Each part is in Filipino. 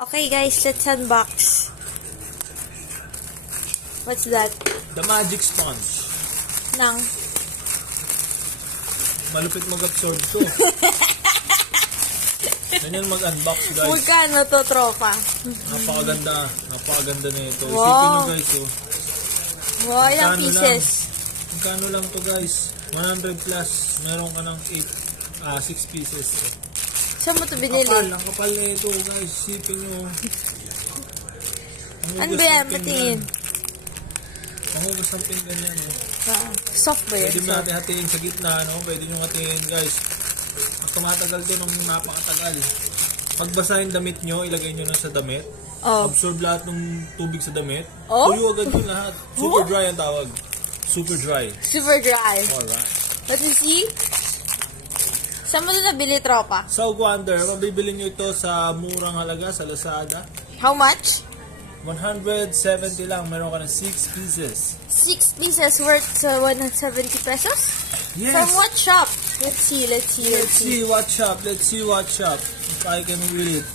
Okay guys, let's unbox. What's that? The magic sponge. Nang? Malupit mag-absorb to. Ganyan mag-unbox guys. Magkano to, tropa? Napakaganda. Napakaganda na ito. Wow. Isipin nyo guys oh. Wow, ilang pieces? Magkano lang to guys? 100 plus. Meron ka ng 6 pieces. Saan mo ito binili? Ang kapal na ito guys. Isipin nyo. Ano ba yan? Patingin. Mahugas ng pinggan yan. Soft ba yan? Pwede mo natin hatiin sa gitna. No? Pwede nyo hatiin guys. At tumatagal din ng napakatagal. Pagbasa yung damit nyo, ilagay nyo na sa damit. Oh. Absorb lahat ng tubig sa damit. Oh? Tuyo agad yung lahat. Super dry ang tawag. Super dry. Super dry. Alright. Let me see. Saan mo ito nabili, tropa? Sa Wonder, mabibili nyo ito sa murang halaga sa Lazada. How much? 170 lang. Meron ka ng 6 pieces. 6 pieces worth 170 pesos? Yes. From what shop? Let's see. Let's see what shop. Let's see what shop. If I can read it.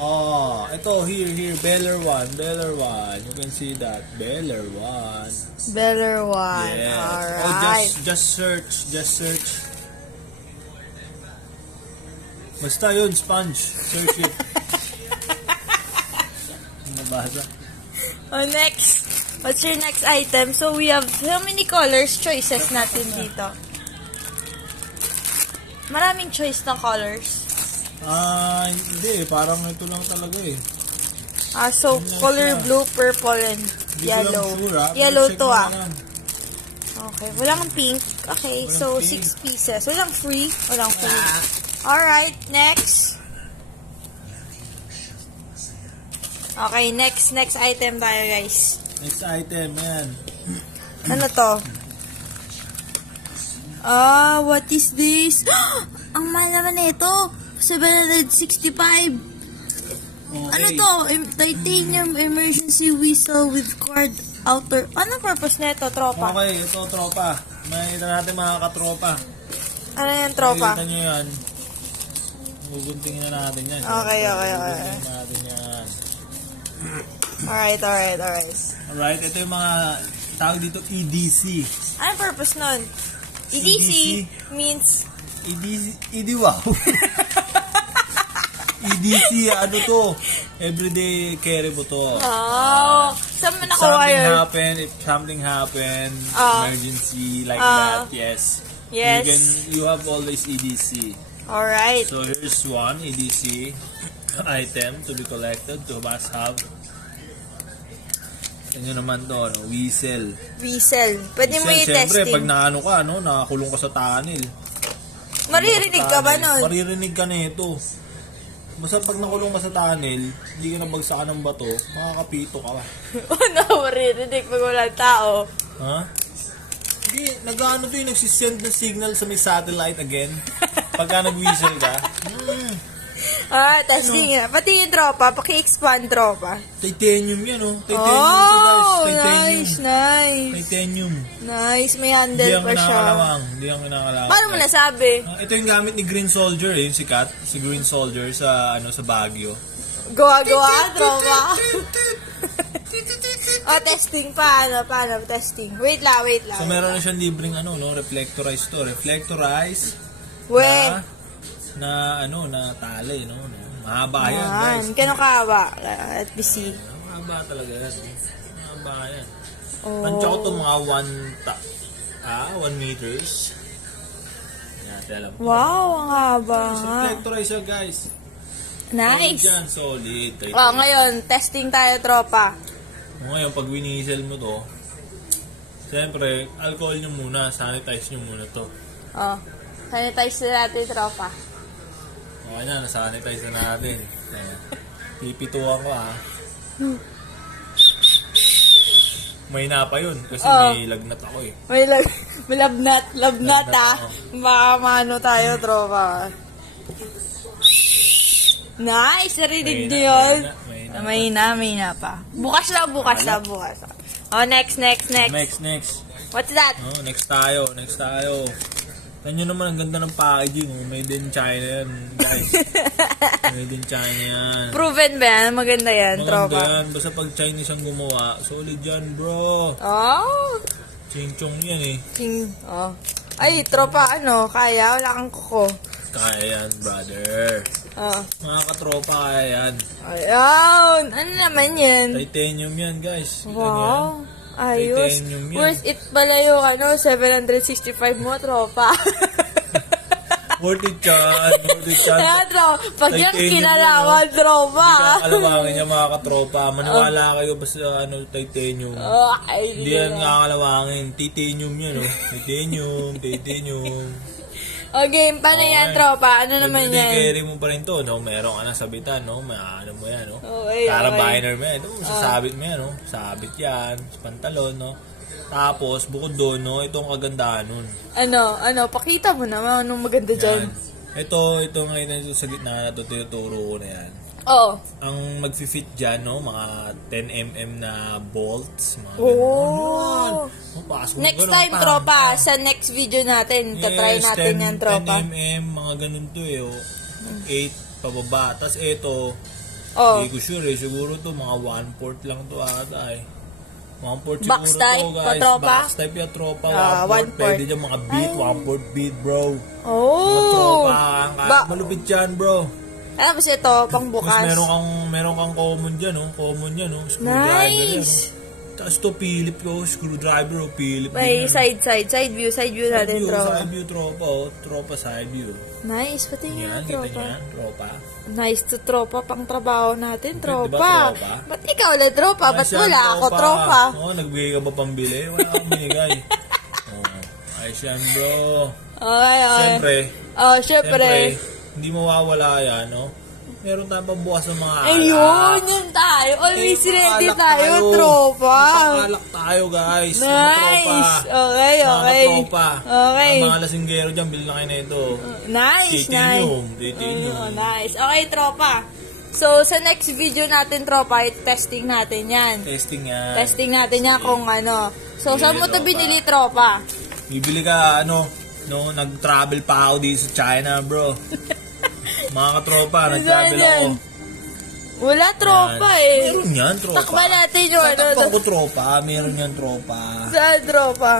Oh, ito, here. Beller one. You can see that. Beller one. Yes. Alright. Oh, just search. Basta yun, sponge. Search it. Nabasa. Oh, next. What's your next item? So, we have how many colors choices natin dito? Maraming choice ng colors. Hindi. Parang ito lang talaga eh. So, color blue, purple, and yellow. Sure, yellow to Okay. Walang pink. Okay. So, pink. 6 pieces. Walang free. Alright. Next. Okay. Next item tayo, guys. Next item, yan. Ano to? What is this? Ang mahal naman ito. 765. Okay. Ano to? Titanium emergency whistle with cord outer. Ano purpose na ito, tropa? Okay, ito tropa. May natin mga katropa. Ano yan, tropa? Nakikita nyo yan. Guguntingin na natin yan. Okay. Guguntingin natin yan. Alright. Alright, ito yung mga tawag dito EDC. Ano purpose nun? EDC means... EDC, wow. EDC, ano to? Everyday carry mo to. Oh, saan mo nakuha yun? If something happen, emergency like that, yes. You have always EDC. Alright. So here's one EDC item to be collected to must have. Yan naman to, no? Whistle. Pwede mo i-testing. Siyempre, pag naano ka, no? Nakakulong ka sa tunnel. Maririnig ka ba nun? Maririnig ka na ito. Basta pag nakulong ka sa tunnel, hindi ka nabagsakan ng bato, makakapito ka ba? Maririnig pag walang tao. Ha? Hindi, nag-ano to yung nagsisend na signal sa may satellite again. Pagka nag-whistle ka. Testing nga. Pati yung tropa, paki-expand tropa. Titanium yan, oh. Titanium to guys. Titanium. Nice. Titanium. Nice, may handle pa siya. Hindi ang kinakalawang. Paano mo nasabi? Ito yung gamit ni Green Soldier, yung sikat. Si Green Soldier sa sa Baguio. Gawa, tropa. Testing. Paano? Testing. Wait lang. So, meron na siyang libreng reflectorize to. Reflectorize. Na tali, no? Mahaba yan, guys. Kano kahaba? Let me see. Mahaba talaga yan. Mahaba yan. Tansya ko ito mga 1 meters. Yan, wow, ang haba. Reflectorize siya, guys. Nice. Solid. Ngayon, testing tayo, tropa. Ngayon, pag winihisel mo to, siyempre, alcohol nyo muna, sanitize nyo muna to. Sanitize na natin, tropa. Okay na, nasanitize na natin. Pipituan ko, ha. May na pa yun, kasi may lagnat ako, eh. May labnat, Baka maano tayo, tropa. Nice! Narinig niyo yun? May na pa. Bukas lang. Next. Next. What's that? Next tayo. Tanyo naman, ang ganda ng packaging. Made in China yan, guys. Made in China yan. Proven ba yan? Maganda yan, Maganda tropa. yan. Basta pag Chinese ang gumawa, solid yan, bro. Oh. Ching-chong yan Oh. Ay, tropa, kaya? Wala kang kuko. Kaya yan, brother. Oh. Mga katropa, kaya yan. Ayun. Ano naman yan? Titanium yan, guys. Wow. Ayos. Titanium yan. Worth it pala yung 765 mo, tropa. Worth it yan. Worth it yan. Kaya, pag yan Titanium kinalaman, yan, tropa. Hindi ka kalawangin niya, mga katropa. Maniwala kayo basta titanium. Hindi yan kakalawangin. Titanium yan, Titanium. Okay, paano yan, tropa? Ano naman yan? Carry mo pa rin to, Meron ka na sabitan, Ano mo yan, Okay, Carabiner mo yan, Sasabit mo yan, Sabit yan, sa pantalon, Tapos, bukod doon, itong kagandahan nun. Pakita mo naman anong maganda dyan. Ito ngayon sa gitna na to, tinuturo ko na yan. Oo. Ang mag-fit dyan, mga 10mm na bolts, mga Oh. Next time, tropa, sa next video natin, tatry natin yan, tropa. 10mm, mga ganun to 8 pababa. Tapos ito, Oh. hindi ko sure siguro to, mga 1/4 lang to ata 1/4 siguro Box type to, pa, guys. tropa? Box type yan, tropa. 1/4. Pwede dyan mga beat, 1/4 beat, bro. Oh. Mga tropa, malupit yan, bro. Alam mo ito, pang bukas. Tapos meron kang common dyan, Common yan, Screwdriver yan, Nice. Tapos to, Philip ko. Screwdriver, Philip. May side view natin, tropa. Side view, tropa, Tropa, side view. Nice, pati nga, Yan, kita tropa. niyan, tropa. Nice to, tropa, pang trabaho natin, Diba, tropa. tropa? Ba't ikaw ulit, tropa? Ba't Ayos yan, wala ako, tropa? Nagbigay ka ba pambili? Wala akong binigay. Ayos yan, bro. Okay. Siyempre. Hindi mawawala yan, Meron tayong pambukas ng mga alak. Ayun, yun tayo. Always ready tayo, tropa. Alak tayo, guys. Nice. Okay. Mga tropa. Okay. Ang mga lasinggero dyan, bilhin na kayo na ito. Nice. Titanium. Nice. Okay, tropa. So, sa next video natin, tropa, testing natin yan. Testing natin yan kung ano. So, saan mo ito binili, tropa? Bibili ka, nag-travel pa ako dito sa China, bro. Mga katropa, nag-travel ako. Wala, tropa Meron yan, tropa. Takba natin yung Takpan ko, tropa. Meron yan, tropa. Saan, tropa?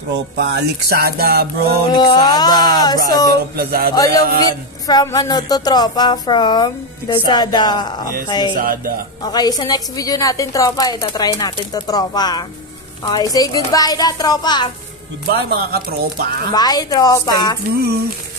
Tropa, Liksada, bro. Liksada. Brother of Lazada. All of it from, to, tropa? From Lazada. Yes, Okay. Lazada. Okay, sa next video natin, tropa, itatry natin to, tropa. Okay, say goodbye na, tropa. Goodbye, mga katropa. Bye, tropa. Stay true.